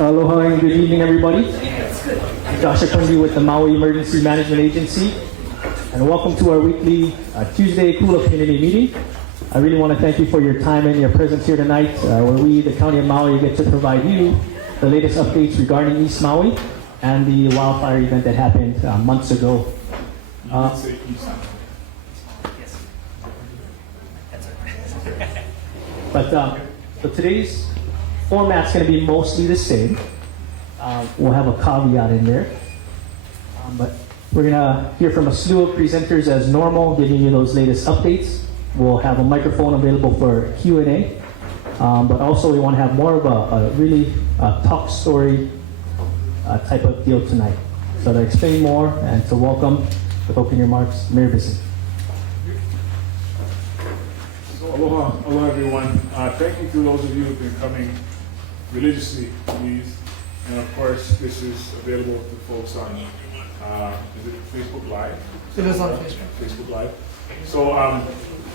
Aloha and good evening, everybody. Josh Akundi with the Maui Emergency Management Agency, and welcome to our weekly Tuesday Kula community meeting. I really want to thank you for your time and your presence here tonight, where we, the County of Maui, get to provide you the latest updates regarding East Maui and the wildfire event that happened months ago. So today's format's going to be mostly the same. We'll have a caveat in there. But we're going to hear from a slew of presenters as normal, giving you those latest updates. We'll have a microphone available for Q&A. But also we want to have more of a really talk story type of deal tonight. So to explain more and to welcome, with opening remarks, Mayor Bisson. Aloha everyone. Thank you to those of you who have been coming religiously to these. And of course, this is available to folks on, is it Facebook Live? It is on Facebook. Facebook Live. So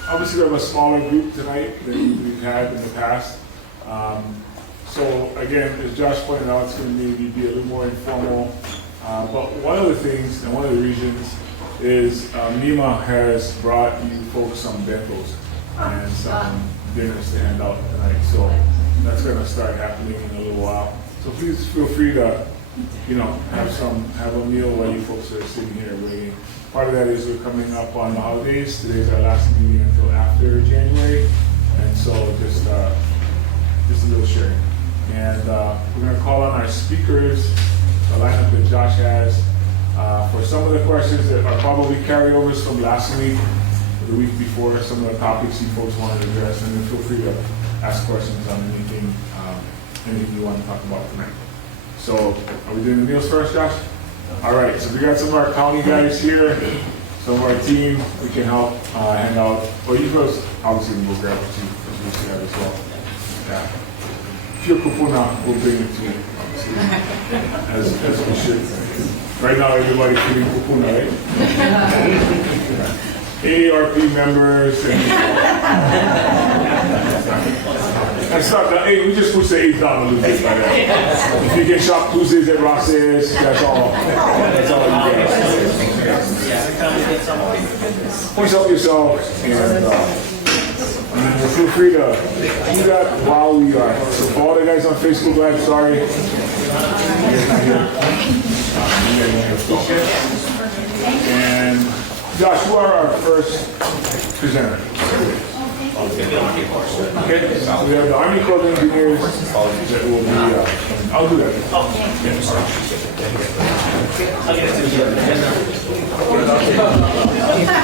obviously we have a smaller group tonight than we've had in the past. So again, as Josh pointed out, it's going to maybe be a little more informal. But one of the things and one of the reasons is NEMA has brought you folks some bentos and some dinners to hand out tonight. So that's going to start happening in a little while. So please feel free to, have a meal while you folks are sitting here waiting. Part of that is we're coming up on the holidays. Today's our last meeting until after January, and so just a little sharing. And we're going to call on our speakers, the lineup that Josh has, for some of the questions that are probably carryovers from last week, the week before, some of the topics you folks wanted to address, and then feel free to ask questions on anything you want to talk about tonight. So, are we doing the meals first, Josh? All right, so we got some of our county guys here, some of our team. We can help hand out, or you guys obviously will grab it too, because we should have as well. Yeah. If you're kupuna, we'll bring it to you, obviously, as we should. Right now, everybody's feeling kupuna, right? AARP members and stuff. Hey, we just push the 8 down a little bit like that. If you get shop Tuesdays at Ross's, that's all. That's all you get. Push up yourself and feel free to do that while we are. So for all the guys on Facebook Live, sorry. And Josh, who are our first presenter? Okay, so we have the Army Corps of Engineers that will be, I'll do that.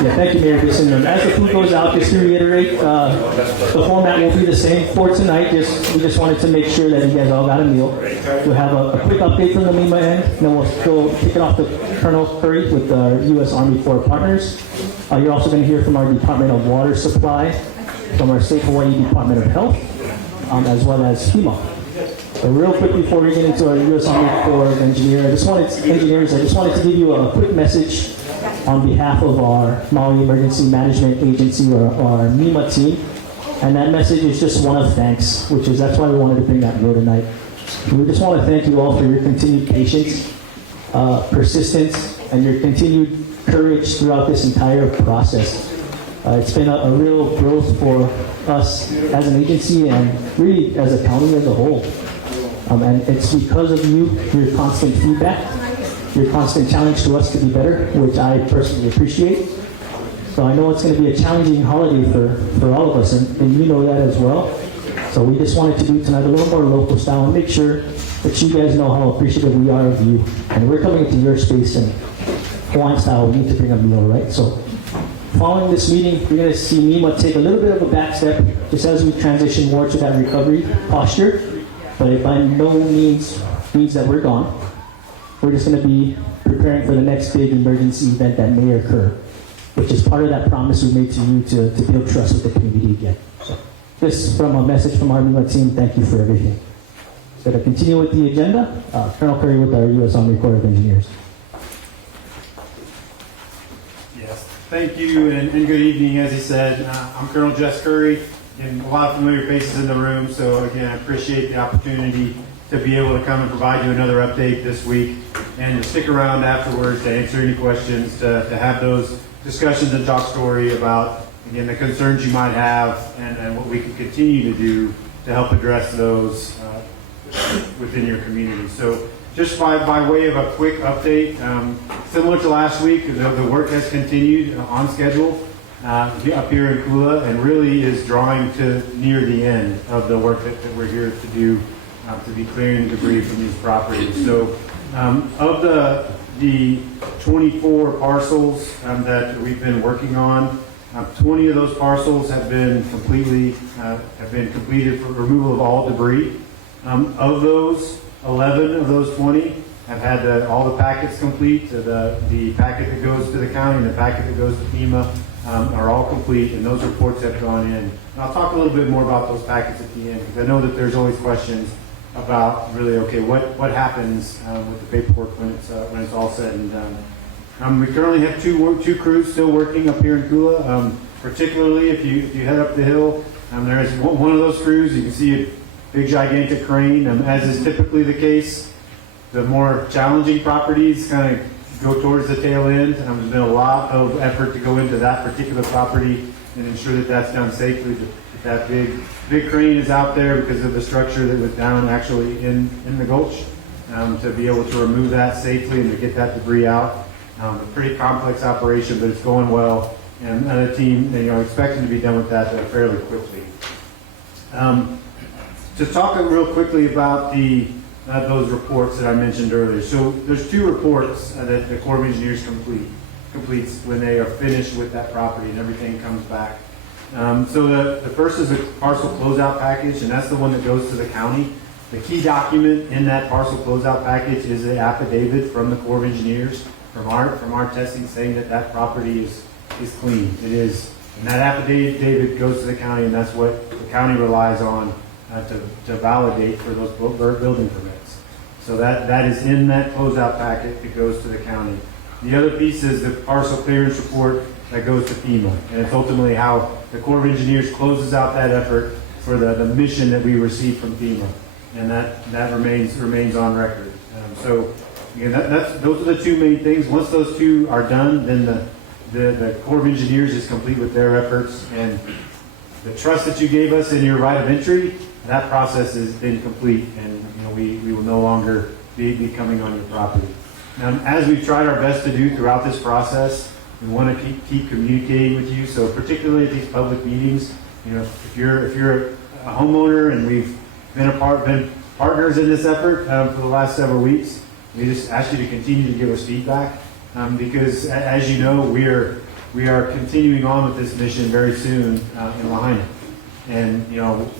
Yeah, thank you, Mayor Bisson. As the food goes out, just to reiterate, the format will be the same for tonight. We just wanted to make sure that you guys all got a meal. We'll have a quick update from the NEMA end, and then we'll go kick it off to Colonel Curry with our U.S. Army Corps partners. You're also going to hear from our Department of Water Supply, from our State Hawaii Department of Health, as well as FEMA. So real quick before we get into our U.S. Army Corps of Engineers, I just wanted to give you a quick message on behalf of our Maui Emergency Management Agency, or our NEMA team. And that message is just one of thanks, that's why we wanted to bring that meal tonight. We just want to thank you all for your continued patience, persistence, and your continued courage throughout this entire process. It's been a real growth for us as an agency and really as a county as a whole. And it's because of you, your constant feedback, your constant challenge to us to be better, which I personally appreciate. So I know it's going to be a challenging holiday for all of us, and you know that as well. So we just wanted to do tonight a little more local style and make sure that you guys know how appreciative we are of you. And we're coming into your space, and Hawaiian style, we need to bring a meal, right? So following this meeting, you're going to see NEMA take a little bit of a back step just as we transition more to that recovery posture. But it by no means means that we're gone. We're just going to be preparing for the next big emergency event that may occur, which is part of that promise we made to you to build trust with the community again. So this from a message from our NEMA team, thank you for everything. So to continue with the agenda, Colonel Curry with our U.S. Army Corps of Engineers. Yes, thank you and good evening. As he said, I'm Colonel Jess Curry, and a lot of familiar faces in the room. So again, I appreciate the opportunity to be able to come and provide you another update this week, and to stick around afterwards to answer any questions, to have those discussions and talk story about, again, the concerns you might have and what we can continue to do to help address those within your community. So just by way of a quick update, similar to last week, the work has continued on schedule up here in Kula, and really is drawing to near the end of the work that we're here to do, to be clearing debris from these properties. So of the 24 parcels that we've been working on, 20 of those parcels have been completed for removal of all debris. Of those, 11 of those 20 have had all the packets complete. The packet that goes to the county and the packet that goes to FEMA are all complete, and those reports have gone in. And I'll talk a little bit more about those packets at the end, because I know that there's always questions about really, okay, what happens with the paperwork when it's all said and done. We currently have two crews still working up here in Kula. Particularly if you head up the hill, there is one of those crews. You can see a big gigantic crane. As is typically the case, the more challenging properties kind of go towards the tail end. There's been a lot of effort to go into that particular property and ensure that that's done safely. That big crane is out there because of the structure that was down actually in the gulch, to be able to remove that safely and to get that debris out. A pretty complex operation, but it's going well. And the team, expecting to be done with that fairly quickly. To talk real quickly about those reports that I mentioned earlier. So there's two reports that the Corps of Engineers completes when they are finished with that property and everything comes back. So the first is a parcel closeout package, and that's the one that goes to the county. The key document in that parcel closeout package is the affidavit from the Corps of Engineers from our testing, saying that property is clean. It is, and that affidavit goes to the county, and that's what the county relies on to validate for those building permits. So that is in that closeout packet that goes to the county. The other piece is the parcel clearance report that goes to FEMA, and it's ultimately how the Corps of Engineers closes out that effort for the mission that we received from FEMA, and that remains on record. So again, those are the two main things. Once those two are done, then the Corps of Engineers is complete with their efforts, and the trust that you gave us in your right of entry, that process is then complete, and we will no longer be coming on your property. Now, as we've tried our best to do throughout this process, we want to keep communicating with you. So particularly at these public meetings, if you're a homeowner and we've been partners in this effort for the last several weeks, we just ask you to continue to give us feedback. Because as you know, we are continuing on with this mission very soon in Lahaina. And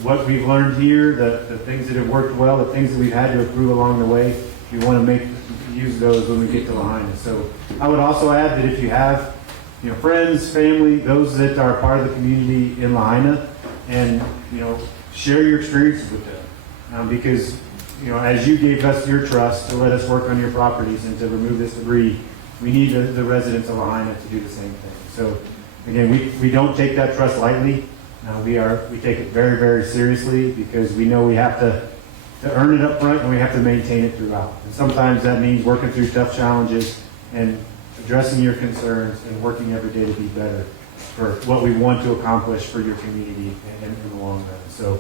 what we've learned here, the things that have worked well, the things that we've had to improve along the way, we want to use those when we get to Lahaina. So I would also add that if you have friends, family, those that are part of the community in Lahaina, and share your experiences with them, because as you gave us your trust to let us work on your properties and to remove this debris, we need the residents of Lahaina to do the same thing. So again, we don't take that trust lightly. We take it very, very seriously, because we know we have to earn it up front, and we have to maintain it throughout. And sometimes that means working through tough challenges and addressing your concerns and working every day to be better for what we want to accomplish for your community in the long run. So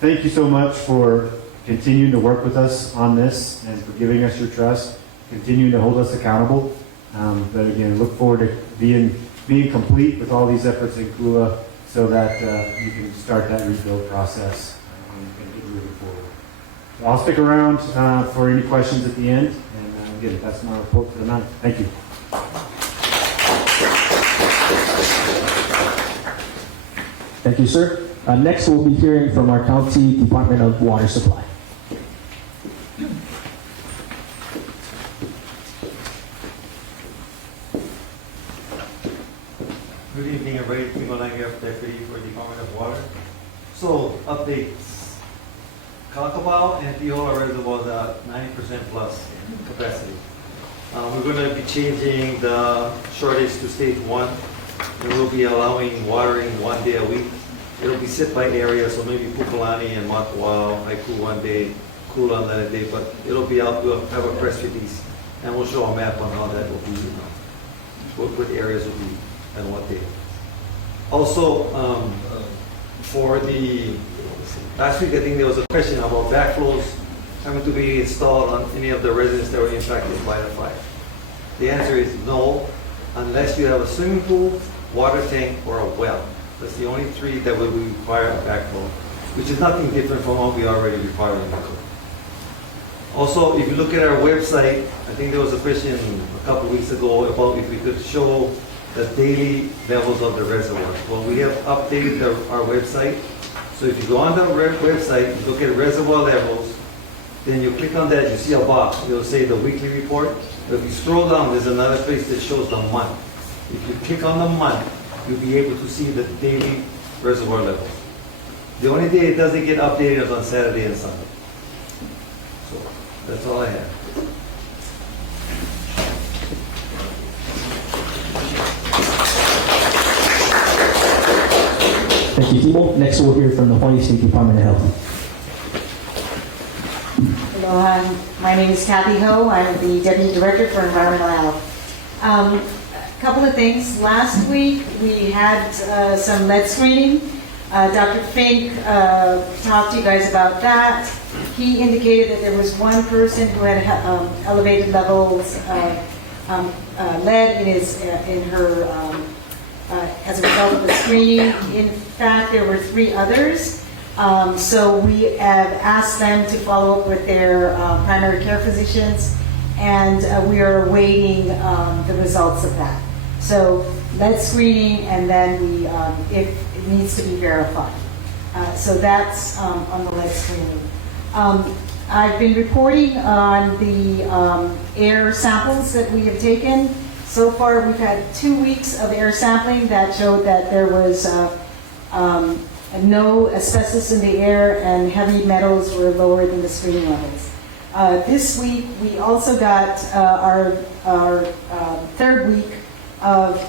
thank you so much for continuing to work with us on this and for giving us your trust, continuing to hold us accountable. But again, look forward to being complete with all these efforts in Kula, so that you can start that rebuild process and get moving forward. So I'll stick around for any questions at the end, and again, that's my report for tonight. Thank you. Thank you, sir. Next, we'll be hearing from our County Department of Water Supply. Good evening, everybody. Tim Malangir, Deputy for Department of Water. So, updates. Kalakabao and Piola reservoirs are 90% plus capacity. We're going to be changing the shortage to stage 1. And we'll be allowing watering 1 day a week. It'll be set by area, so maybe Pukalani and Makawao, Haiku one day, Kula another day, but it'll be out, we'll have a press release, and we'll show a map on how that will be, what areas will be, and what day. Also, for the, last week I think there was a question about backflows having to be installed on any of the residents that were impacted by the fire. The answer is no, unless you have a swimming pool, water tank, or a well. That's the only three that will require a backflow, which is nothing different from what we already require in the code. Also, if you look at our website, I think there was a question a couple of weeks ago about if we could show the daily levels of the reservoir. Well, we have updated our website. So if you go on the website, you look at reservoir levels, then you click on that, you see a box, it'll say the weekly report. But if you scroll down, there's another place that shows the month. If you click on the month, you'll be able to see the daily reservoir levels. The only day it doesn't get updated is on Saturday and Sunday. So that's all I have. Thank you, Timo. Next, we'll hear from the Hawaii State Department of Health. Aloha, my name is Kathy Ho. I'm the Deputy Director for Environmental Health. A couple of things. Last week we had some lead screening. Dr. Fink talked to you guys about that. He indicated that there was one person who had elevated levels of lead in her as a result of the screening. In fact, there were 3 others. So we have asked them to follow up with their primary care physicians, and we are awaiting the results of that. So lead screening, and then we, if it needs to be verified. So that's on the lead screening. I've been reporting on the air samples that we have taken. So far, we've had 2 weeks of air sampling that showed that there was no asbestos in the air, and heavy metals were lower than the screening levels. This week, we also got our 3rd week of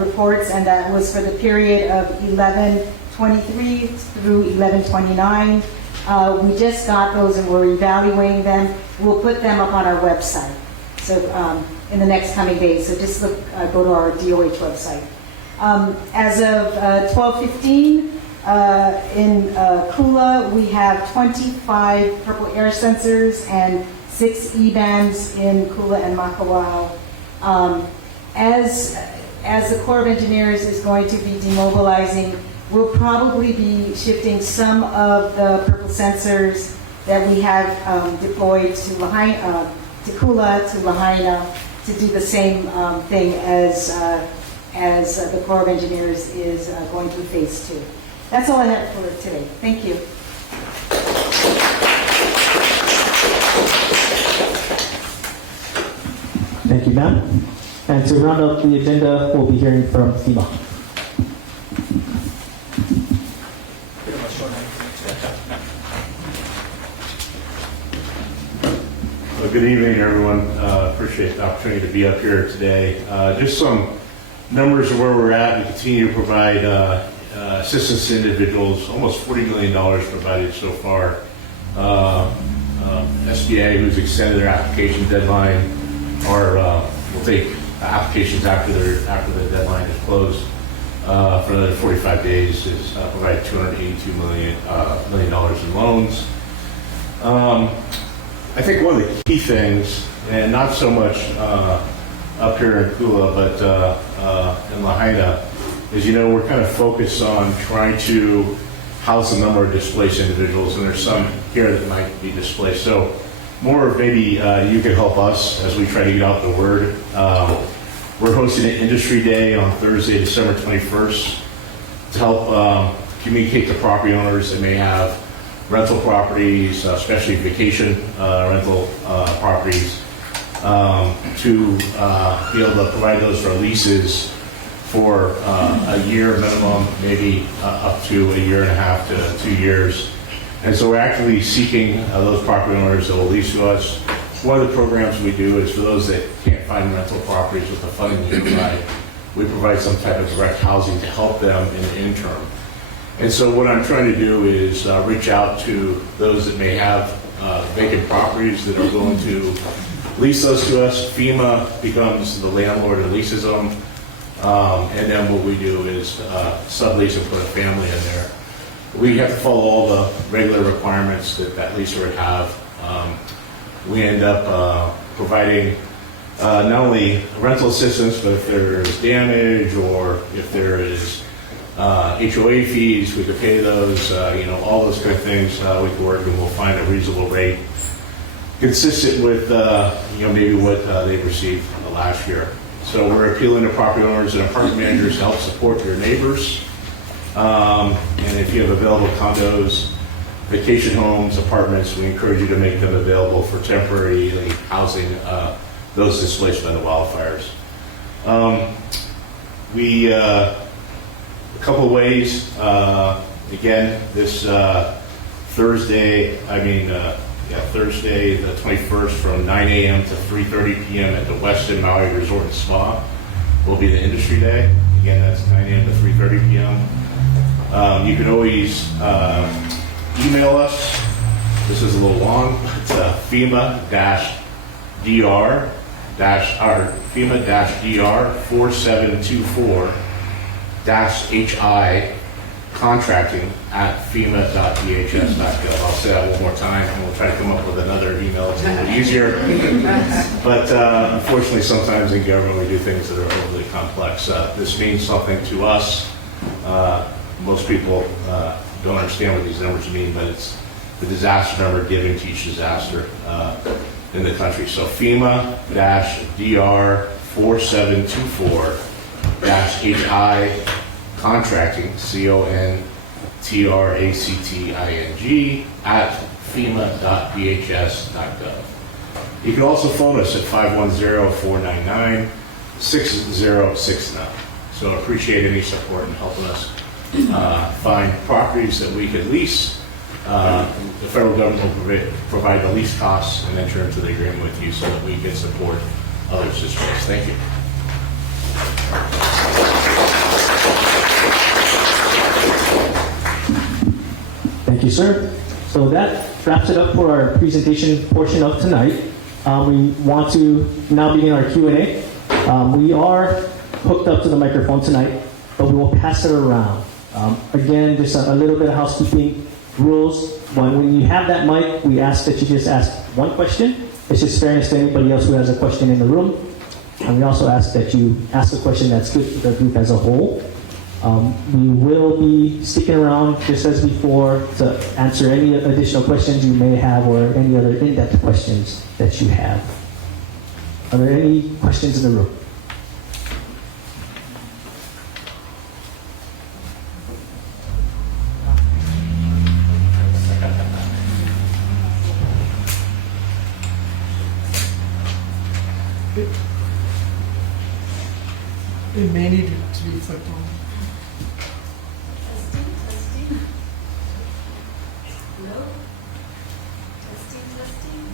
reports, and that was for the period of 11/23 through 11/29. We just got those, and we're evaluating them. We'll put them up on our website. So in the next coming days. So just look, go to our DOH website. As of 12/15, in Kula, we have 25 purple air sensors and 6 E-bands in Kula and Makawao. As the Corps of Engineers is going to be demobilizing, we'll probably be shifting some of the purple sensors that we have deployed to Kula, to Lahaina, to do the same thing as the Corps of Engineers is going through phase 2. That's all I have for today. Thank you. Thank you, ma'am. And to round up the agenda, we'll be hearing from FEMA. Well, good evening, everyone. Appreciate the opportunity to be up here today. Just some numbers of where we're at. We continue to provide assistance to individuals. Almost $40 million provided so far. SBA, who's extended their application deadline, will take applications after the deadline is closed for another 45 days. Is provided $282 million in loans. I think one of the key things, and not so much up here in Kula, but in Lahaina, is, we're kind of focused on trying to house a number of displaced individuals, and there's some here that might be displaced. So more maybe you can help us as we try to get out the word. We're hosting an industry day on Thursday, December 21st, to help communicate to property owners that may have rental properties, especially vacation rental properties, to be able to provide those for leases for a year minimum, maybe up to a year and a half to 2 years. And so we're actively seeking those property owners that will lease to us. One of the programs we do is for those that can't find rental properties with the funding we provide some type of direct housing to help them in the interim. And so what I'm trying to do is reach out to those that may have vacant properties that are willing to lease those to us. FEMA becomes the landlord and leases them. And then what we do is sublease and put a family in there. We have to follow all the regular requirements that that leaser would have. We end up providing not only rental assistance, but if there is damage or if there is HOA fees, we could pay those, all those kind of things. We can work and we'll find a reasonable rate consistent with, maybe what they received last year. So we're appealing to property owners and apartment managers to help support your neighbors. And if you have available condos, vacation homes, apartments, we encourage you to make them available for temporary housing those displaced by the wildfires. A couple of ways. Again, this Thursday, Thursday the 21st from 9 a.m. to 3:30 p.m. at the Westin Maui Resort and Spa will be the industry day. Again, that's 9 a.m. to 3:30 p.m. You can always email us. This is a little long. It's FEMA-DR 4724-HI contracting at FEMA.dhs.gov. I'll say that one more time, and we'll try to come up with another email. It's a little easier. But unfortunately, sometimes in government we do things that are overly complex. This means something to us. Most people don't understand what these numbers mean, but it's the disaster number given to each disaster in the country. So FEMA-DR 4724-HI contracting, CONTRACTING at FEMA.dhs.gov. You can also phone us at 510-499-6069. So appreciate any support in helping us find properties that we could lease. The federal government will provide the lease costs and enter into the agreement with you so that we can support others this way. Thank you. Thank you, sir. So that wraps it up for our presentation portion of tonight. We want to now begin our Q&A. We are hooked up to the microphone tonight, but we will pass it around. Again, just a little bit of housekeeping rules. When you have that mic, we ask that you just ask one question. It's just fairness to anybody else who has a question in the room. And we also ask that you ask a question that's good for the group as a whole. We will be sticking around just as before to answer any additional questions you may have or any other in-depth questions that you have. Are there any questions in the room? It may need to be flipped on. Testing, testing. Hello? Testing, testing.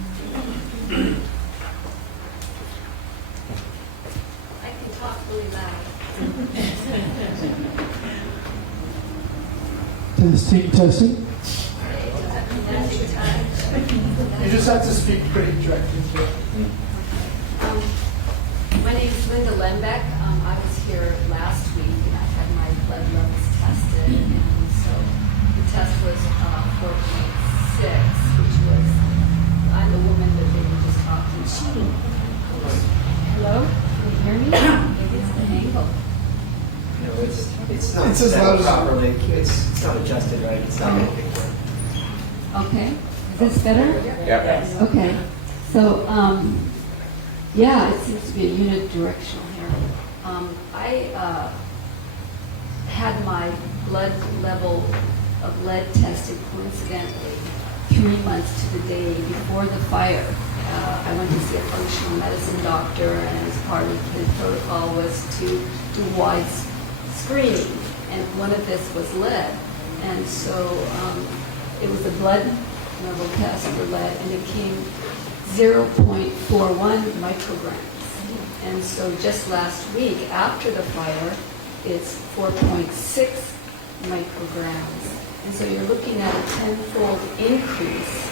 I can talk really loud. Testing, testing. Testing time. You just have to speak pretty directly to it. My name is Linda Lembeck. I was here last week and I had my blood levels tested, and so the test was 4.6, which was, I'm the woman that they were just talking to. Hello? Can you hear me? Maybe it's the angle. No, it's not It's as set loud as- properly. It's not adjusted right. It's not going to work. Okay. Is this better? Yeah. Okay. So, yeah, it seems to be a unidirectional here. I had my blood level of lead tested coincidentally 3 months to the day before the fire. I went to see a functional medicine doctor, and as part of the protocol was to do wide screening, and one of this was lead. And so it was a blood level test for lead, and it came 0.41 micrograms. And so just last week, after the fire, it's 4.6 micrograms. And so you're looking at a tenfold increase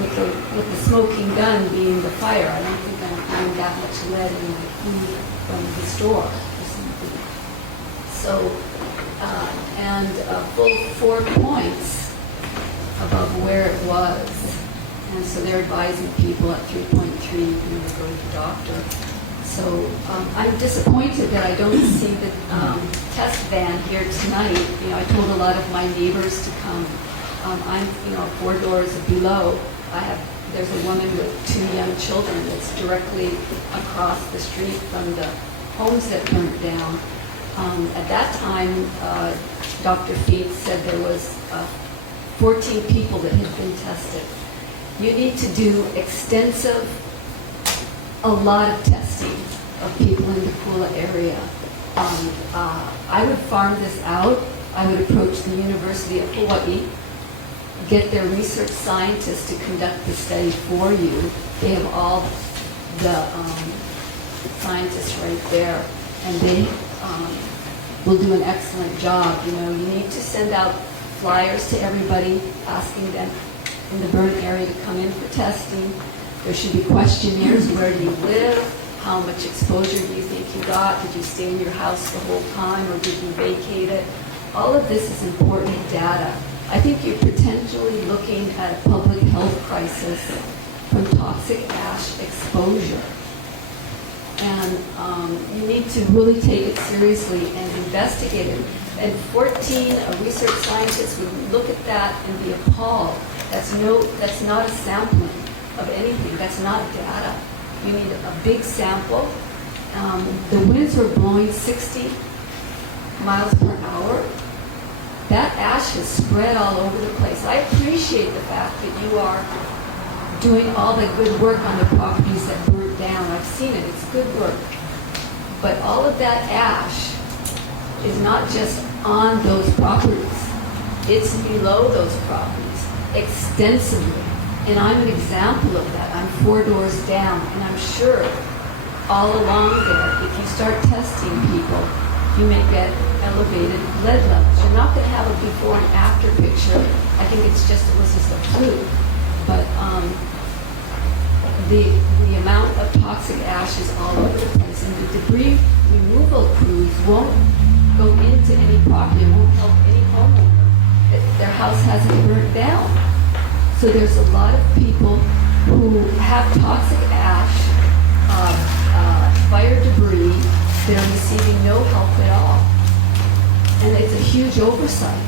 with the smoking gun being the fire. I don't think I'm finding that much lead in my food from the store or something. So, and a full 4 points above where it was. And so they're advising people at 3.3, you know, go to the doctor. So I'm disappointed that I don't see the test van here tonight. You know, I told a lot of my neighbors to come. I'm, you know, 4 doors below. There's a woman with 2 young children that's directly across the street from the homes that burnt down. At that time, Dr. Feet said there was 14 people that had been tested. You need to do extensive, a lot of testing of people in the Kula area. I would farm this out. I would approach the University of Hawaii, get their research scientists to conduct the study for you. They have all the scientists right there, and they will do an excellent job. You know, you need to send out flyers to everybody asking them in the burn area to come in for testing. There should be questionnaires. Where do you live? How much exposure do you think you got? Did you stay in your house the whole time, or did you vacate it? All of this is important data. I think you're potentially looking at a public health crisis from toxic ash exposure. And you need to really take it seriously and investigate it. And 14 research scientists would look at that and be appalled. That's not a sampling of anything. That's not data. You need a big sample. The winds were blowing 60 miles per hour. That ash has spread all over the place. I appreciate the fact that you are doing all the good work on the properties that burnt down. I've seen it. It's good work. But all of that ash is not just on those properties. It's below those properties extensively. And I'm an example of that. I'm 4 doors down, and I'm sure all along there, if you start testing people, you may get elevated lead levels. You're not going to have a before and after picture. I think it was just a fluke. But the amount of toxic ash is all over the place, and the debris removal crews won't go into any property. It won't help any homeowner. Their house hasn't burnt down. So there's a lot of people who have toxic ash, fire debris, that are receiving no help at all. And it's a huge oversight.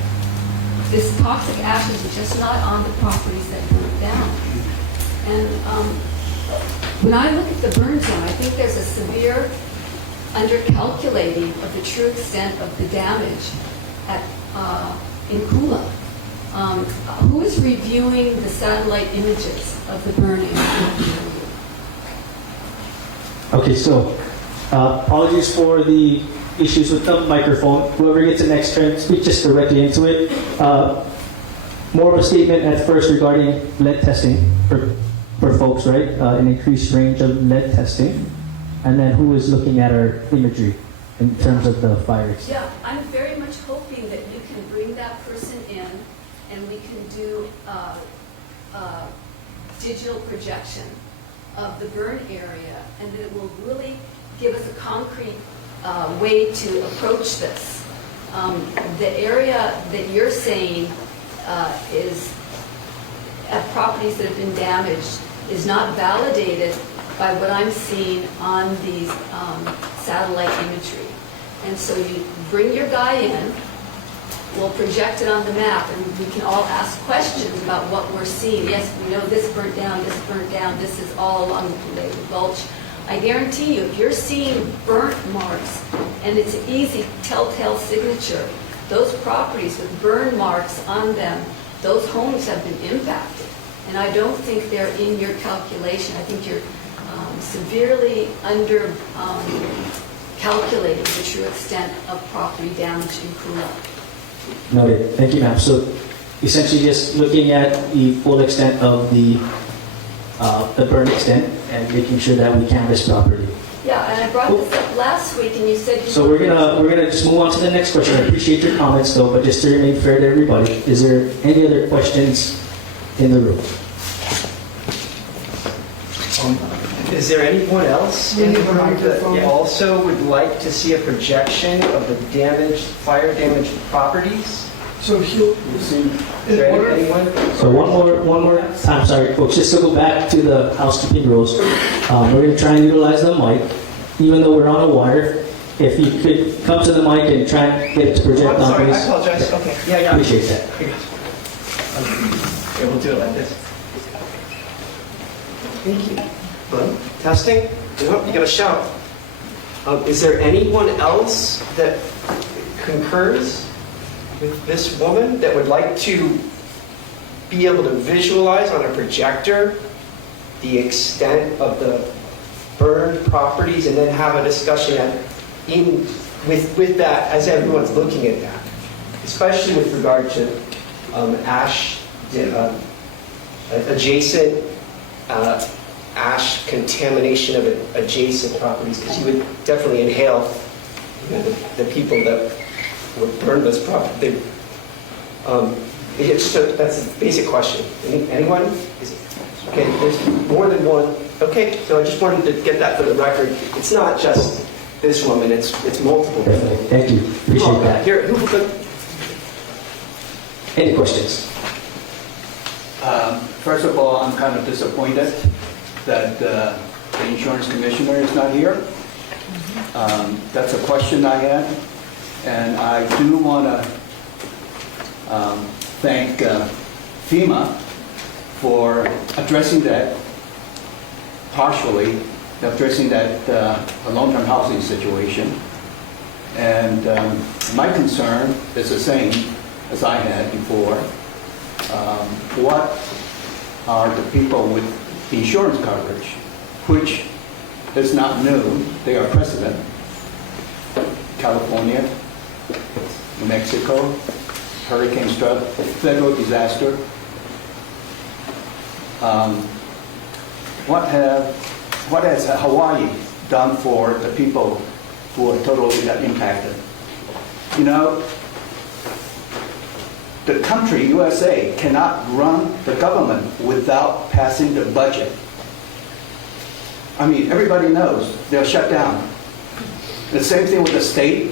This toxic ash is just not on the properties that burnt down. And when I look at the burn zone, I think there's a severe undercalculating of the true extent of the damage in Kula. Who is reviewing the satellite images of the burn area? Okay, so apologies for the issues with the microphone. Whoever gets the next turn, speak just directly into it. More of a statement at first regarding lead testing for folks, right? An increased range of lead testing. And then who is looking at our imagery in terms of the fires? Yeah, I'm very much hoping that you can bring that person in and we can do digital projection of the burn area, and that it will really give us a concrete way to approach this. The area that you're saying is properties that have been damaged is not validated by what I'm seeing on these satellite imagery. And so you bring your guy in, we'll project it on the map, and we can all ask questions about what we're seeing. Yes, we know this burnt down, this is all along the Kula Gulch. I guarantee you, if you're seeing burnt marks, and it's an easy telltale signature, those properties with burn marks on them, those homes have been impacted. And I don't think they're in your calculation. I think you're severely under calculating the true extent of property damage in Kula. Noted. Thank you, ma'am. So essentially just looking at the full extent of the burn extent and making sure that we canvass properly. Yeah, and I brought this up last week, and you said you... So we're gonna just move on to the next question. I appreciate your comments though, but just to remain fair to everybody, is there any other questions in the room? Is there anyone else in the room that Microphone. also would like to see a projection of the damaged, fire damaged properties? So he'll, Is in there order, anyone? So one more time, sorry folks, just to go back to the housekeeping rules. We're gonna try and utilize the mic, even though we're on a wire. If you could come to the mic and try and get it to project I'm on, sorry, I please. apologize. Okay, yeah. Appreciate that. Okay, we'll do it like this. Thank you. Hello? Testing? You gotta shout. Is there anyone else that concurs with this woman that would like to be able to visualize on a projector the extent of the burned properties and then have a discussion with that as everyone's looking at that, especially with regard to adjacent ash contamination of adjacent properties, because you would definitely inhale the people that would burn those properties. It's just that's a basic question. Anyone? Okay, there's more than one. Okay, so I just wanted to get that for the record. It's not just this woman, it's multiple people. Thank you, appreciate that. Here, Any questions? First of all, I'm kind of disappointed that the insurance commissioner is not here. That's a question I had, and I do want to thank FEMA for addressing that, partially addressing that long-term housing situation. And my concern is the same as I had before. What are the people with insurance coverage, which is not new, they are precedent? California, New Mexico, hurricane struck, federal disaster. What has Hawaii done for the people who are totally impacted? You know, the country, USA, cannot run the government without passing the budget. I mean, everybody knows they'll shut down. The same thing with the state,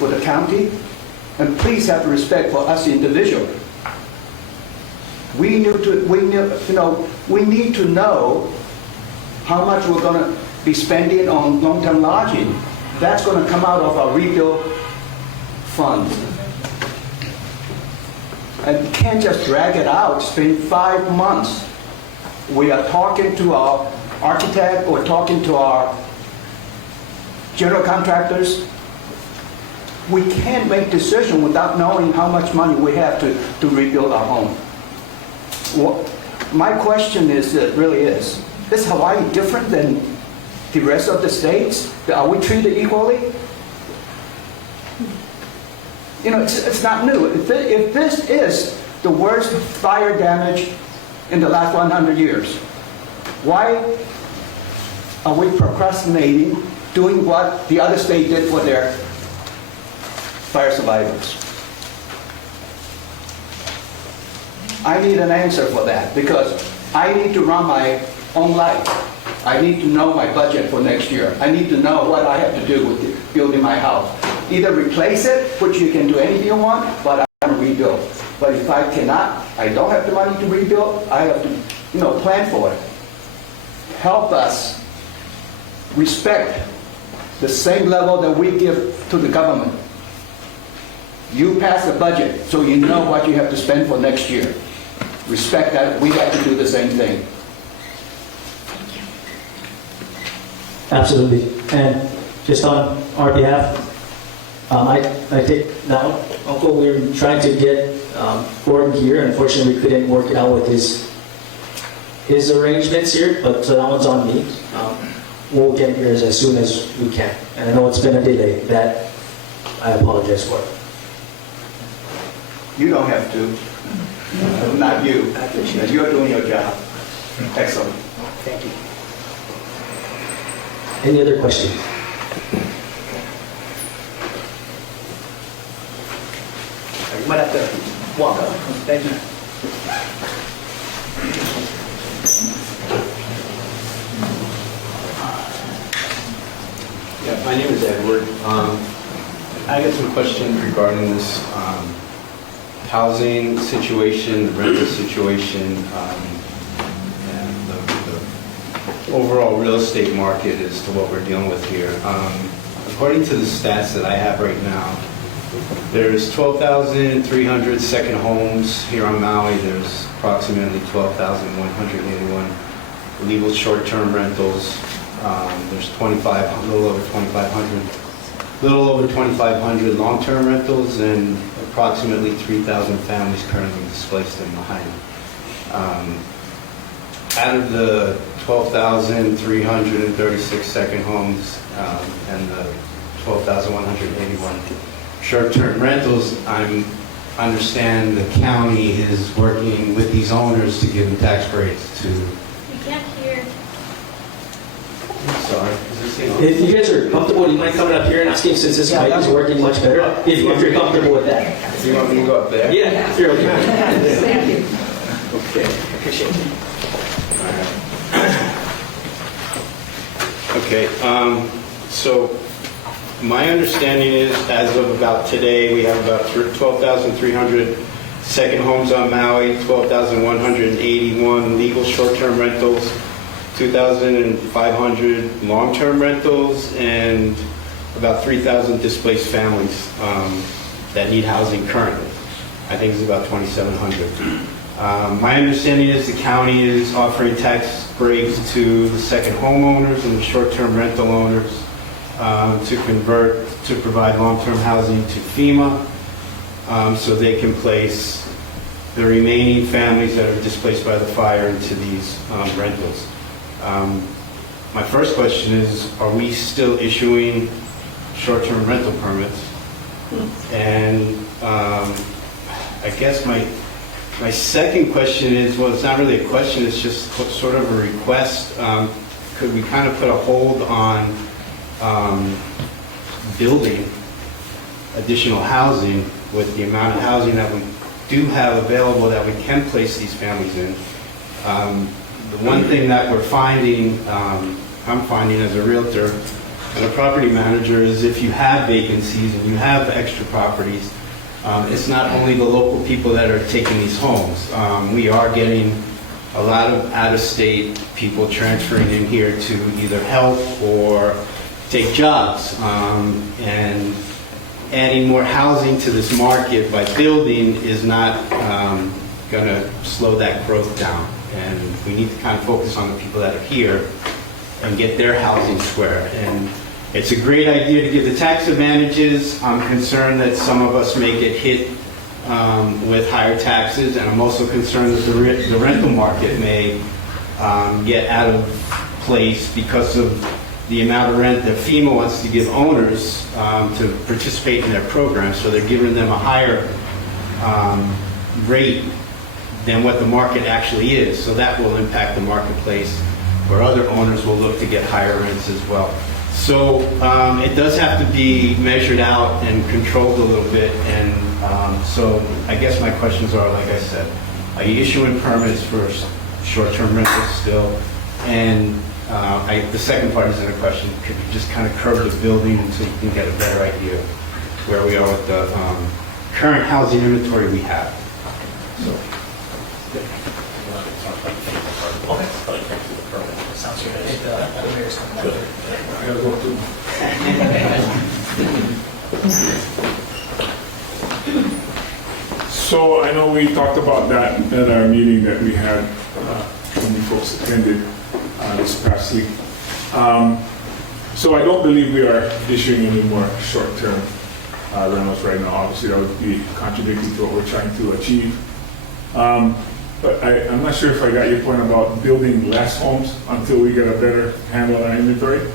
with the county. And please have respect for us individually. We need to know how much we're going to be spending on long-term lodging. That's going to come out of our rebuild fund. And you can't just drag it out. It's been 5 months. We are talking to our architect or talking to our general contractors. We can't make decisions without knowing how much money we have to rebuild our home. My question is, is Hawaii different than the rest of the states? Are we treated equally? You know, it's not new. If this is the worst fire damage in the last 100 years, why are we procrastinating doing what the other state did for their fire survivors? I need an answer for that, because I need to run my own life. I need to know my budget for next year. I need to know what I have to do with building my house. Either replace it, which you can do anything you want, but I want to rebuild. But if I cannot, I don't have the money to rebuild, I have to, plan for it. Help us respect the same level that we give to the government. You pass the budget, so you know what you have to spend for next year. Respect that. We have to do the same thing. Absolutely. And just on our behalf, I take now, Uncle, we were trying to get Gordon here. Unfortunately, we couldn't work it out with his arrangements here, but so that one's on me. We'll get here as soon as we can. And I know it's been a delay. That I apologize for. You don't have to. Not you. You're doing your job. Excellent. Thank you. Any other questions? You might have to walk up. Thank you. Yeah, my name is Edward. I got some questions regarding this housing situation, the rental situation, and the overall real estate market as to what we're dealing with here. According to the stats that I have right now, there's 12,300 second homes here on Maui. There's approximately 12,181 legal short-term rentals. There's a little over 2,500 long-term rentals, and approximately 3,000 families currently displaced in Lahaina. Out of the 12,336 second homes and the 12,181 short-term rentals, I understand the county is working with these owners to give them tax breaks to. We can't hear. Sorry, is this thing on? If you guys are comfortable, do you mind coming up here and asking since this mic is working much better? If you're comfortable with that. You want me to go up there? Yeah, you're okay. Thank you. Okay. Appreciate it. Okay, so my understanding is, as of about today, we have about 12,300 second homes on Maui, 12,181 legal short-term rentals, 2,500 long-term rentals, and about 3,000 displaced families that need housing currently. I think it's about 2,700. My understanding is the county is offering tax breaks to the second homeowners and the short-term rental owners to provide long-term housing to FEMA so they can place the remaining families that are displaced by the fire into these rentals. My first question is, are we still issuing short-term rental permits? And I guess my second question is, well, it's not really a question, it's just sort of a request. Could we kind of put a hold on building additional housing with the amount of housing that we do have available that we can place these families in? The one thing that we're finding, I'm finding as a realtor and a property manager, is if you have vacancies and you have extra properties, it's not only the local people that are taking these homes. We are getting a lot of out-of-state people transferring in here to either help or take jobs. And adding more housing to this market by building is not going to slow that growth down. And we need to kind of focus on the people that are here and get their housing square. And it's a great idea to give the tax advantages. I'm concerned that some of us may get hit with higher taxes, and I'm also concerned that the rental market may get out of place because of the amount of rent that FEMA wants to give owners to participate in their program. So they're giving them a higher rate than what the market actually is. So that will impact the marketplace, where other owners will look to get higher rents as well. So it does have to be measured out and controlled a little bit. And so I guess my questions are, like I said, are you issuing permits for short-term rentals still? And the second part isn't a question. Could you just kind of curb the building until you can get a better idea of where we are with the current housing inventory we have? So. Sounds good. I think the mayor's coming up. I gotta go too. So I know we talked about that at our meeting that we had when you folks attended this past week. So I don't believe we are issuing any more short-term rentals right now. Obviously, that would be contradictory to what we're trying to achieve. But I'm not sure if I got your point about building less homes until we get a better handle on our inventory.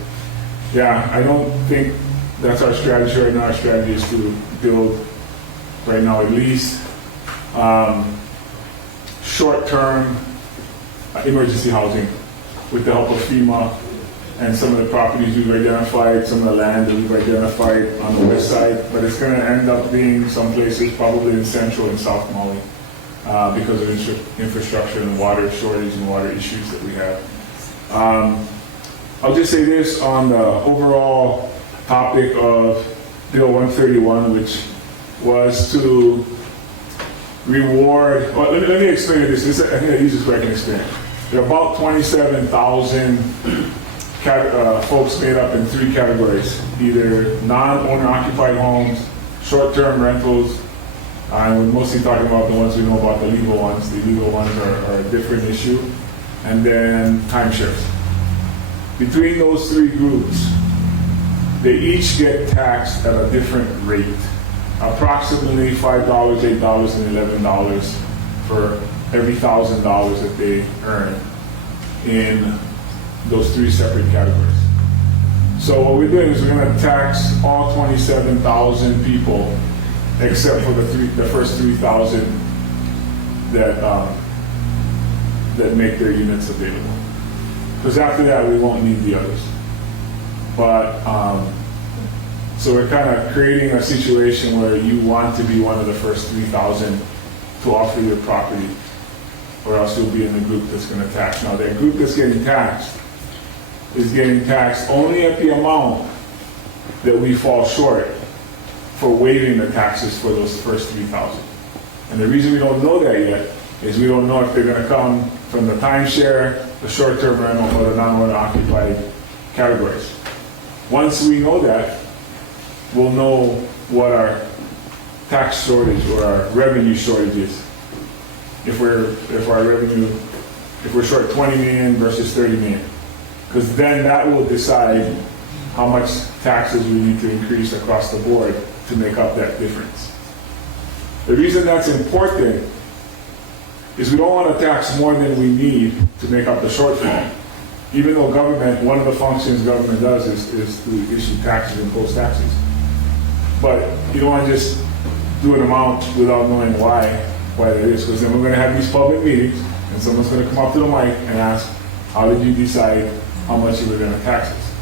Yeah, I don't think that's our strategy right now. Our strategy is to build right now at least short-term emergency housing with the help of FEMA and some of the properties we've identified, some of the land that we've identified on the west side, but it's going to end up being some places probably in central and south Maui because of infrastructure and water shortage and water issues that we have. I'll just say this on the overall topic of Bill 131, which was to reward, well, let me explain this. I think the easiest way I can explain it. There are about 27,000 folks made up in 3 categories, either non-owner occupied homes, short-term rentals, and we're mostly talking about the ones we know about, the legal ones. The illegal ones are a different issue, and then timeshares. Between those 3 groups, they each get taxed at a different rate, approximately $5, $8, and $11 for every $1,000 that they earn in those 3 separate categories. So what we're doing is we're going to tax all 27,000 people, except for the first 3,000 that make their units available. Because after that, we won't need the others. But so we're kind of creating a situation where you want to be one of the first 3,000 to offer your property, or else you'll be in the group that's going to tax. Now, that group that's getting taxed is getting taxed only at the amount that we fall short for waiving the taxes for those first 3,000. And the reason we don't know that yet is we don't know if they're going to come from the timeshare, the short-term rental, or the non-owner occupied categories. Once we know that, we'll know what our tax shortage or our revenue shortage is. If we're short 20 million versus 30 million. Because then that will decide how much taxes we need to increase across the board to make up that difference. The reason that's important is we don't want to tax more than we need to make up the shortfall. Even though government, one of the functions government does is to issue taxes, impose taxes. But you don't want to just do an amount without knowing why that is, because then we're going to have these public meetings and someone's going to come up to the mic and ask, how did you decide how much you were going to tax us?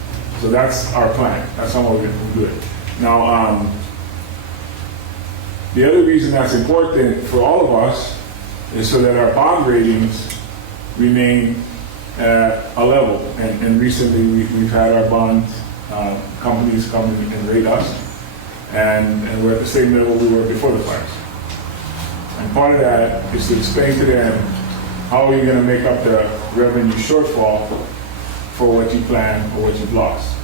So that's our plan. That's how we're going to do it. Now, the other reason that's important for all of us is so that our bond ratings remain at a level. And recently we've had our bond companies come and rate us, and we're at the same level we were before the fires. And part of that is to explain to them how are you going to make up the revenue shortfall for what you planned or what you've lost.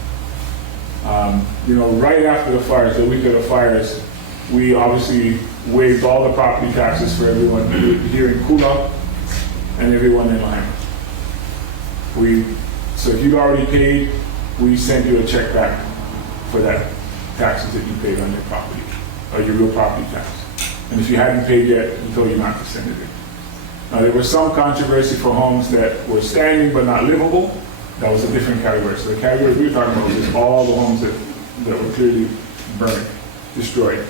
Right after the fires, the week of the fires, we obviously waived all the property taxes for everyone here in Kula and everyone in Lahaina. So if you'd already paid, we sent you a check back for that taxes that you paid on your property, or your real property tax. And if you hadn't paid yet, we told you not to send it in. Now, there was some controversy for homes that were standing but not livable. That was a different category. So the category we were talking about was all the homes that were clearly burned, destroyed.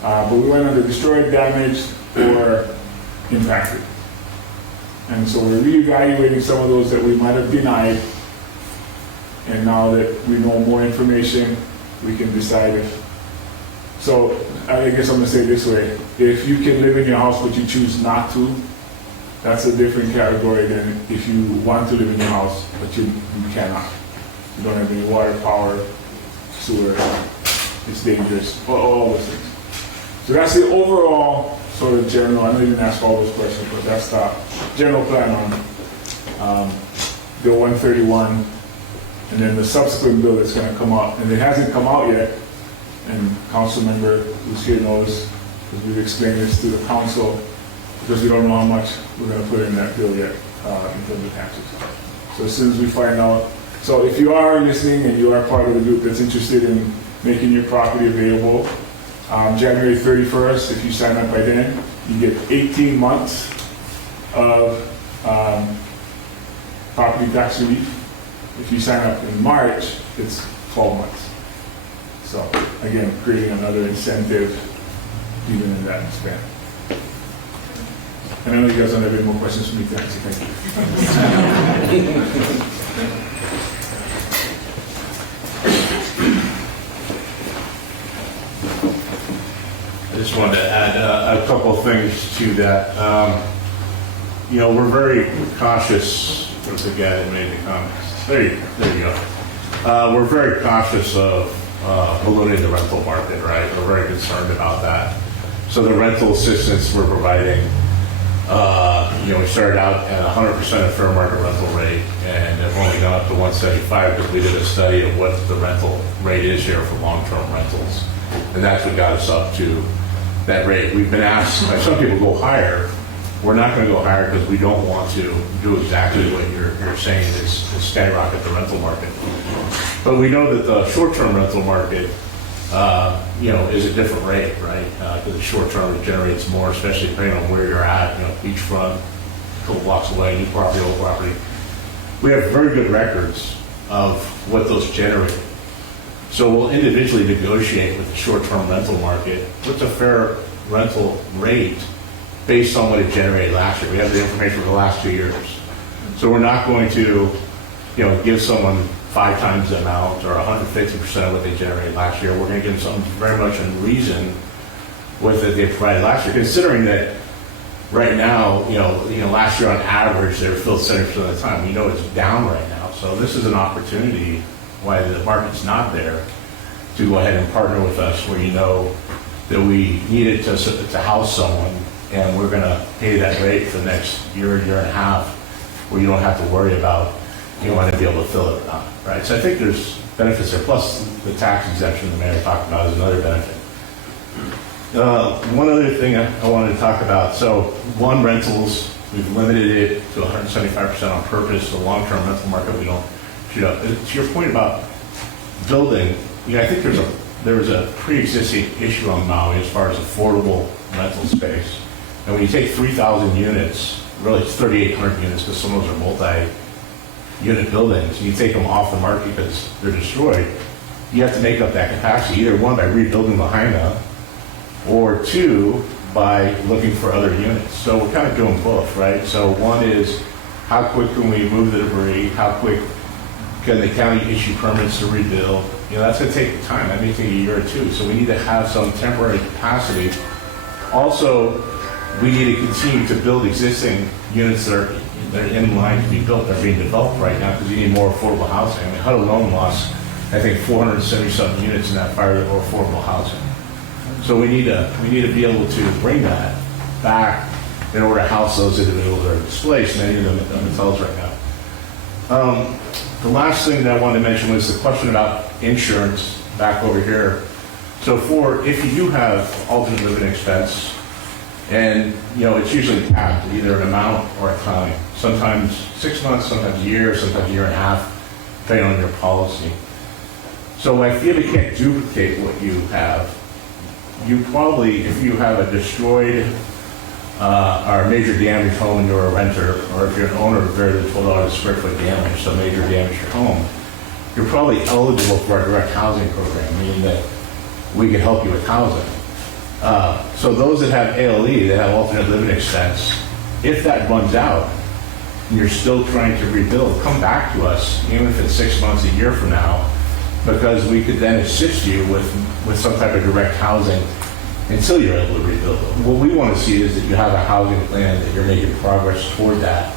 But we went under destroyed, damaged, or impacted. And so we're reevaluating some of those that we might have denied. And now that we know more information, we can decide if. So I guess I'm going to say it this way. If you can live in your house but you choose not to, that's a different category than if you want to live in your house but you cannot. You don't have any water, power, sewer, it's dangerous, all those things. So that's the overall sort of general, I know you didn't ask all those questions, but that's the general plan on Bill 131, and then the subsequent bill that's going to come out. And it hasn't come out yet, and council member who's here knows, because we've explained this to the council, because we don't know how much we're going to put in that bill yet in terms of taxes. So as soon as we find out, so if you are listening and you are part of the group that's interested in making your property available, January 31st, if you sign up by then, you get 18 months of property tax relief. If you sign up in March, it's 12 months. So again, creating another incentive even in that span. And I know you guys don't have any more questions for me to answer. Thank you. couple of things to that. You know, we're very cautious. Where's the guy that made the comments? There you go. We're very cautious of ballooning the rental market, right? We're very concerned about that. So the rental assistance we're providing, you know, we started out at 100% of fair market rental rate, and have only gone up to 175 because we did a study of what the rental rate is here for long-term rentals, and that's what got us up to that rate. We've been asked by some people to go higher. We're not going to go higher because we don't want to do exactly what you're saying is skyrocket the rental market. But we know that the short-term rental market, you know, is a different rate, right? Because the short-term it generates more, especially depending on where you're at, you know, beachfront, a couple blocks away, new property, old property. We have very good records of what those generate. So we'll individually negotiate with the short-term rental market what's a fair rental rate based on what it generated last year. We have the information for the last 2 years. So we're not going to, you know, give someone 5 times the amount or 150% of what they generated last year. We're going to give them something very much in reason with it they provided last year, considering that right now, you know, last year on average they were filled 70% of the time. We know it's down right now. So this is an opportunity why the market's not there to go ahead and partner with us where you know that we needed to house someone and we're going to pay that rate for the next year and a half where you don't have to worry about you want to be able to fill it or not, right? So I think there's benefits there. Plus the tax exemption the mayor talked about is another benefit. One other thing I wanted to talk about. So one, rentals, we've limited it to 175% on purpose. The long-term rental market we don't shoot up. To your point about building, you know, I think there was a pre-existing issue on Maui as far as affordable rental space. And when you take 3,000 units, really it's 3,800 units because some of those are multi-unit buildings, and you take them off the market because they're destroyed, you have to make up that capacity, either one, by rebuilding Lahaina, or two, by looking for other units. So we're kind of doing both, right? So one is, how quick can we move the debris? How quick can the county issue permits to rebuild? You know, that's going to take time. That may take a year or two. So we need to have some temporary capacity. Also, we need to continue to build existing units that are in line to be built. They're being developed right now because you need more affordable housing. I mean, HUD alone lost, I think, 470-something units in that fire that were affordable housing. So we need to be able to bring that back in order to house those individuals that are displaced, many of them in hotels right now. The last thing that I wanted to mention was the question about insurance back over here. So if you do have alternate living expense, and you know it's usually capped at either an amount or a time. Sometimes 6 months, sometimes a year, sometimes a year and a half, depending on your policy. So if you can't duplicate what you have, you probably, if you have a destroyed or major damage home and you're a renter, or if you're an owner of greater than $12 a square foot damage, so major damage to your home, you're probably eligible for our direct housing program, meaning that we can help you with housing. So those that have ALE, that have alternate living expense, if that runs out and you're still trying to rebuild, come back to us, even if it's 6 months, a year from now, because we could then assist you with some type of direct housing until you're able to rebuild. What we want to see is that you have a housing plan, that you're making progress toward that.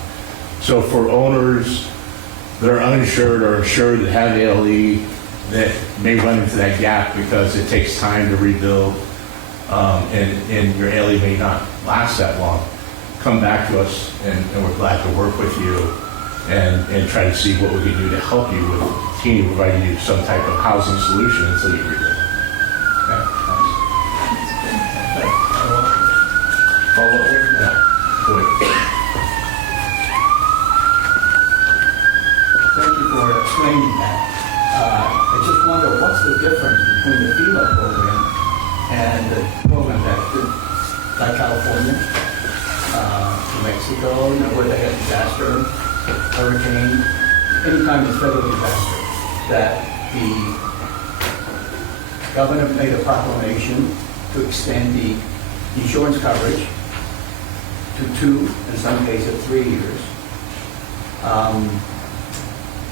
So for owners that are uninsured or insured that have ALE, that may run into that gap because it takes time to rebuild, and your ALE may not last that long, come back to us and we're glad to work with you and try to see what we can do to help you with continue providing you some type of housing solution until you rebuild. Okay, thanks. Follow up here? Yeah. Good. Thank you for explaining that. I just wonder what's the difference between the FEMA program and the program that like California, New Mexico, where they had disaster, hurricane, any kind of federal disaster, that the governor made a proclamation to extend the insurance coverage to 2, in some cases 3 years.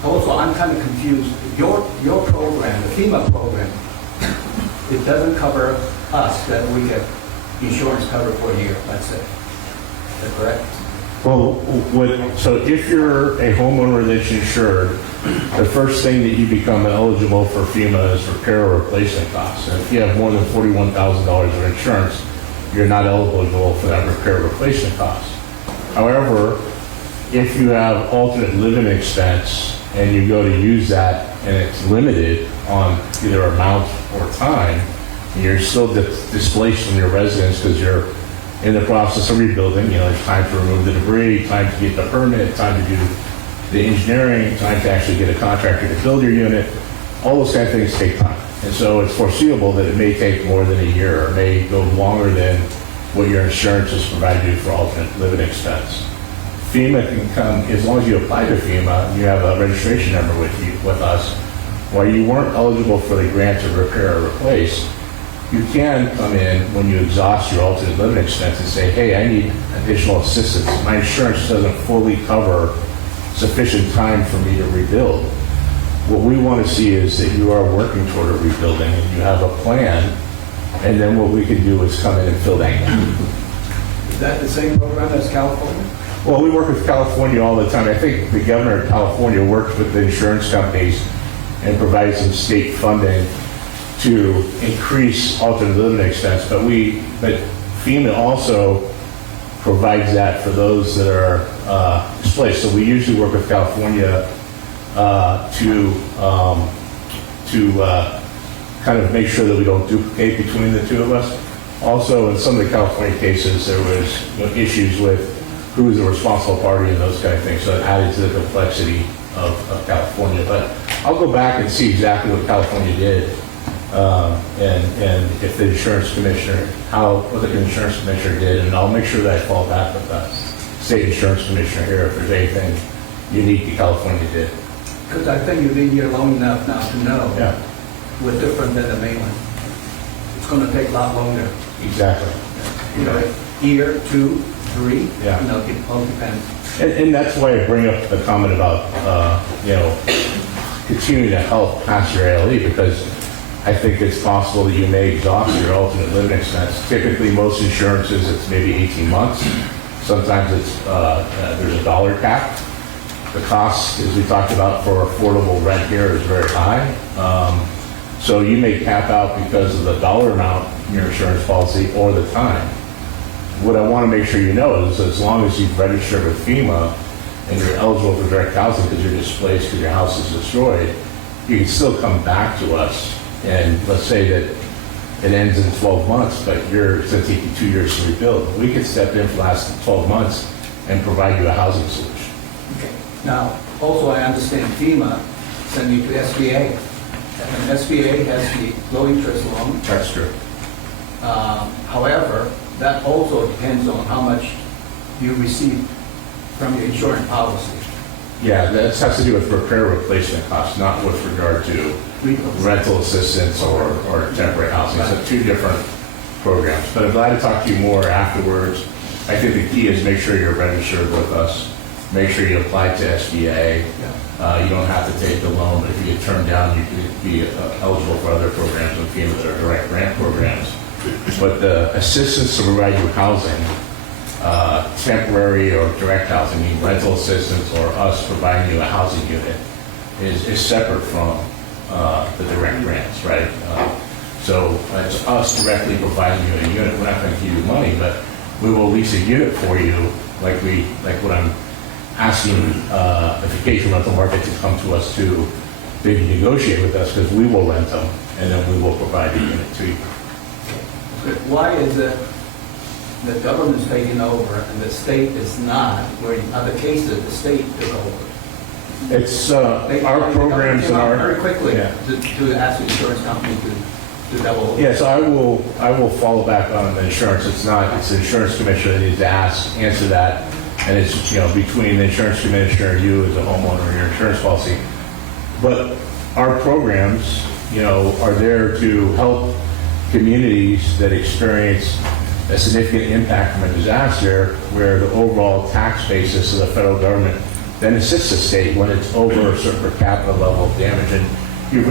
Also, I'm kind of confused. Your program, the FEMA program, it doesn't cover us, that we get insurance cover for a year, that's it. Is that correct? Well, so if you're a homeowner that's insured, the first thing that you become eligible for FEMA is repair or replacement costs. And if you have more than $41,000 of insurance, you're not eligible for that repair or replacement cost. However, if you have alternate living expense and you go to use that and it's limited on either amount or time, and you're still displaced from your residence because you're in the process of rebuilding, there's time to remove the debris, time to get the permit, time to do the engineering, time to actually get a contractor to build your unit. All those kind of things take time. And so it's foreseeable that it may take more than a year or may go longer than what your insurance has provided you for alternate living expense. FEMA can come, as long as you apply to FEMA, you have a registration number with us, while you weren't eligible for the grant to repair or replace, you can come in when you exhaust your alternate living expense and say, hey, I need additional assistance. My insurance doesn't fully cover sufficient time for me to rebuild. What we want to see is that you are working toward a rebuilding and you have a plan, and then what we can do is come in and fill that gap. Is that the same program as California? Well, we work with California all the time. I think the governor of California works with the insurance companies and provides some state funding to increase alternate living expense, but FEMA also provides that for those that are displaced. So we usually work with California to kind of make sure that we don't duplicate between the two of us. Also, in some of the California cases, there was issues with who's the responsible party and those kind of things, so it added to the complexity of California. But I'll go back and see exactly what California did. And if the insurance commissioner, what the insurance commissioner did, and I'll make sure that I follow back with the state insurance commissioner here if there's anything unique that California did. Because I think you've been here long enough now to know Yeah, we're different than the mainland. It's going to take a lot longer. exactly. Year, 2, 3, Yeah. it all depends. And that's why I bring up the comment about, continuing to help pass your ALE, because I think it's possible that you may exhaust your alternate living expense. Typically, most insurances, it's maybe 18 months. Sometimes it's there's a dollar cap. The cost, as we talked about, for affordable rent here is very high. So you may cap out because of the dollar amount in your insurance policy or the time. What I want to make sure you know is as long as you've registered with FEMA and you're eligible for direct housing because you're displaced because your house is destroyed, you can still come back to us. And let's say that it ends in 12 months, but it's going to take you 2 years to rebuild. We can step in for the last 12 months and provide you a housing solution. Okay. Now, also I understand FEMA send you to SBA. And SBA has the low interest loan. That's true. However, that also depends on how much you receive from your insurance policy. Yeah, that has to do with repair replacement costs, not with regard to rental assistance or temporary housing. So two different programs. But I'm glad to talk to you more afterwards. I think the key is make sure you're registered with us. Make sure you apply to SBA. You don't have to take the loan, but if you get turned down, you can be eligible for other programs with FEMA that are direct grant programs. But the assistance to provide you housing, temporary or direct housing, meaning rental assistance or us providing you a housing unit, is separate from the direct grants, right? So it's us directly providing you a unit. We're not going to give you money, but we will lease a unit for you, like what I'm asking the vacation rental market to come to us to maybe negotiate with us, because we will rent them and then we will provide the unit to you. Why is it the government's taking over and the state is not, where in other cases the state took over? It's our programs and our very quickly yeah. to ask the insurance company to double. Yes, I will follow back on the insurance. It's the insurance commissioner that needs to answer that, and it's between the insurance commissioner, you as a homeowner, and your insurance policy. But our programs, are there to help communities that experience a significant impact from a disaster, where the overall tax basis of the federal government then assists the state when it's over a certain per capita level of damage, and you've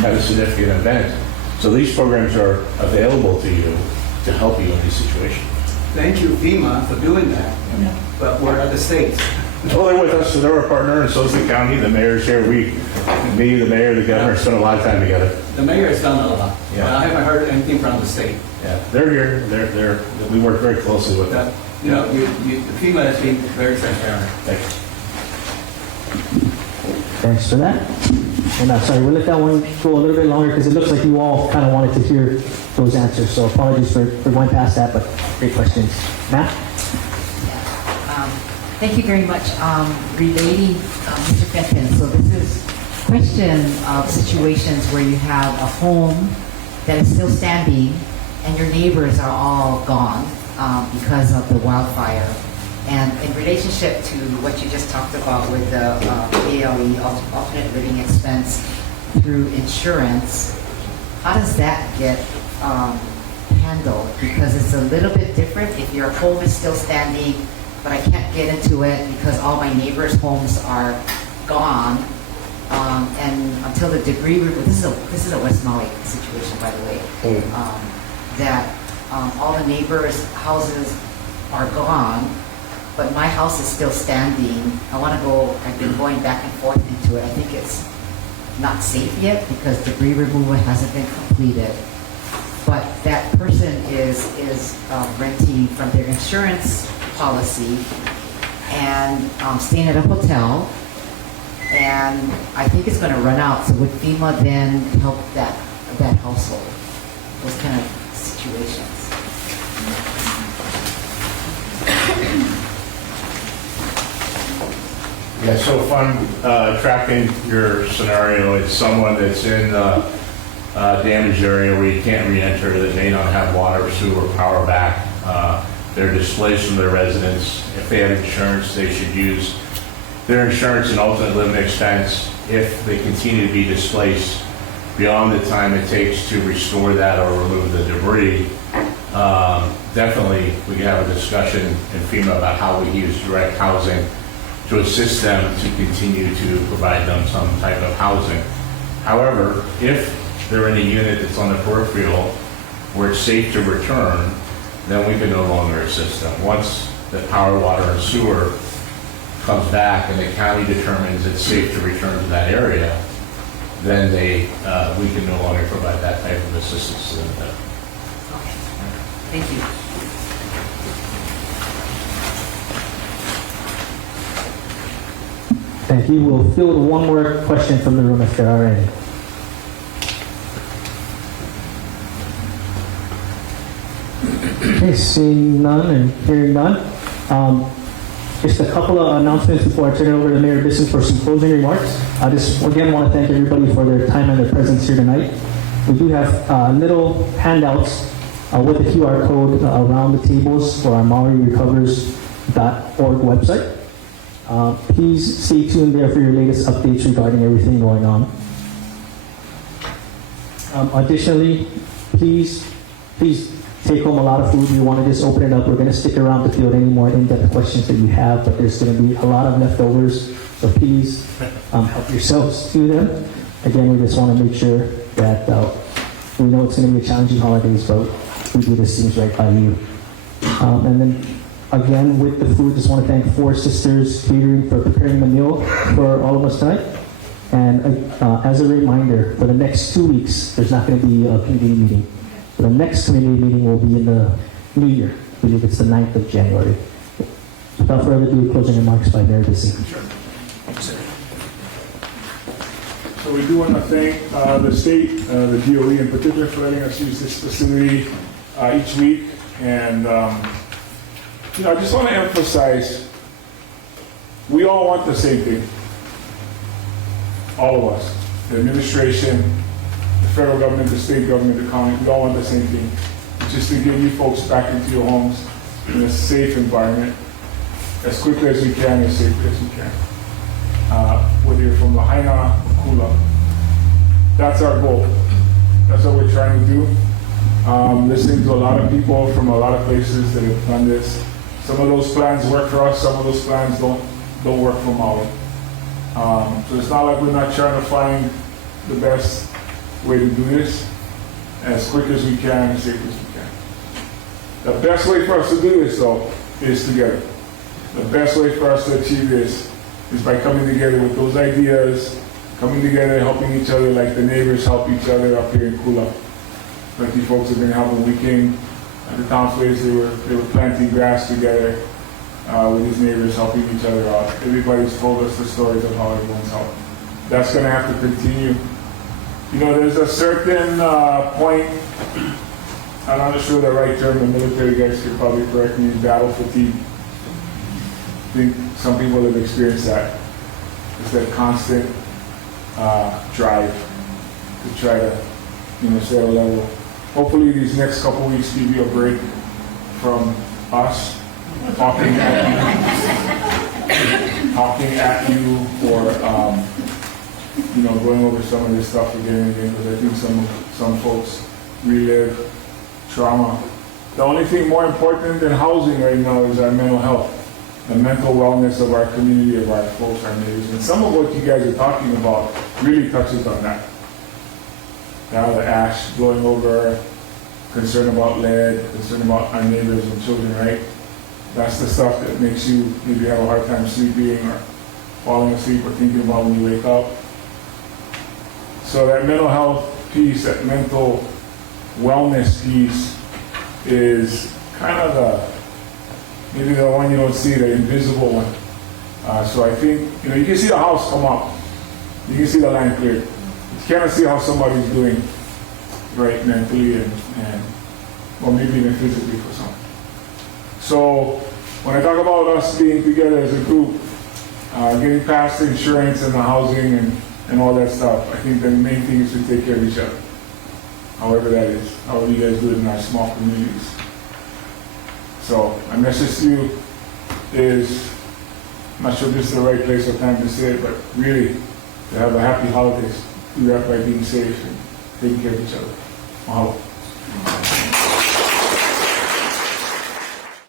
had a significant event. So these programs are available to you to to help you in these situations. Thank you FEMA for doing that, but where are the states? Well, they're with us, so they're our partner, and so is the county, the mayor's here. Me, the mayor, the governor, spent a lot of time together. The mayor has done a lot, Yeah. but I haven't heard anything from the state. Yeah, they're here. We work very closely with them. That, you know, FEMA has been very transparent. Thanks. Thanks for that. And I'm sorry, we'll let that one go a little bit longer because it looks like you all kind of wanted to hear those answers. So apologies for going past that, but great questions. Matt? Thank you very much. Relating, Mr. Fenton, so this is a question of situations where you have a home that is still standing and your neighbors are all gone because of the wildfire. And in relationship to what you just talked about with the ALE, alternate living expense through insurance, how does that get handled? Because it's a little bit different if your home is still standing, but I can't get into it because all my neighbors' homes are gone. And until the debris removal, this is a West Maui situation, by the way, that all the neighbors' houses are gone, but my house is still standing. I've been going back and forth into it. I think it's not safe yet because debris removal hasn't been completed. But that person is renting from their insurance policy and staying at a hotel, and I think it's going to run out. So would FEMA then help that household? Those kind of situations. Yeah, so if I'm tracking your scenario, it's someone that's in a damaged area where you can't re-enter, that may not have water, sewer, or power back. They're displaced from their residence. If they have insurance, they should use their insurance and alternate living expense if they continue to be displaced beyond the time it takes to restore that or remove the debris. Definitely, we can have a discussion in FEMA about how we use direct housing to assist them to continue to provide them some type of housing. However, if they're in a unit that's on the peripheral where it's safe to return, then we can no longer assist them. Once the power, water, and sewer comes back and the county determines it's safe to return to that area, then we can no longer provide that type of assistance to them. Okay. Thank you. Thank you. We'll field one more question from the room if there are any. Okay, seeing none and hearing none. Just a couple of announcements before I turn it over to the Mayor Bissons for some closing remarks. I just again want to thank everybody for their time and their presence here tonight. We do have little handouts with the QR code around the tables for our MauiRecovers.org website. Please stay tuned there for your latest updates regarding everything going on. Additionally, please take home a lot of food. We want to just open it up. We're going to stick around to field any more in-depth questions that you have, but there's going to be a lot of leftovers, so please help yourselves to them. Again, we just want to make sure that we know it's going to be a challenging holidays, but we do this things right by you. And then again, with the food, just want to thank Four Sisters Catering for preparing the meal for all of us tonight. And as a reminder, for the next 2 weeks, there's not going to be a community meeting. So the next community meeting will be in the new year. I believe it's the 9th of January. Without further ado, closing remarks by Mayor Bissons. So we do want to thank the state, the DOE in particular, for letting us use this facility each week. And I just want to emphasize, we all want the same thing. All of us, the administration, the federal government, the state government, the county, we all want the same thing. Just to get you folks back into your homes in a safe environment as quickly as we can, as safely as we can. Whether you're from Lahaina or Kula. That's our goal. That's what we're trying to do. Listening to a lot of people from a lot of places that have done this. Some of those plans work for us, some of those plans don't work for Maui. So it's not like we're not trying to find the best way to do this as quick as we can, as safe as we can. The best way for us to do this, though, is together. The best way for us to achieve this is by coming together with those ideas, coming together, helping each other like the neighbors help each other up here in Kula. Like you folks have been helping. We came at the town place, they were planting grass together with these neighbors helping each other out. Everybody's told us the stories of how everyone's helped. That's going to have to continue. You know, there's a certain point, I'm not sure the right term, the military guys could probably correct me, battle fatigue. I think some people have experienced that. It's that constant drive to try to, stay at a level. Hopefully these next couple weeks give you a break from us talking at you or going over some of this stuff again and again, because I think some folks relive trauma. The only thing more important than housing right now is our mental health, the mental wellness of our community, of our folks, our neighbors. And some of what you guys are talking about really touches on that. Now the ash blowing over, concern about lead, concern about our neighbors and children, right? That's the stuff that makes you maybe have a hard time sleeping or falling asleep or thinking about when you wake up. So that mental health piece, that mental wellness piece is kind of maybe the one you don't see, the invisible one. So I think, you can see the house come up. You can see the land cleared. You cannot see how somebody's doing right mentally and or maybe even physically for some. So when I talk about us being together as a group, getting past the insurance and the housing and all that stuff, I think the main thing is to take care of each other. However that is, however you guys do it in our small communities. So my message to you is, I'm not sure if this is the right place or time to say it, but really to have a happy holidays. Do that by being safe and taking care of each other. Mahalo.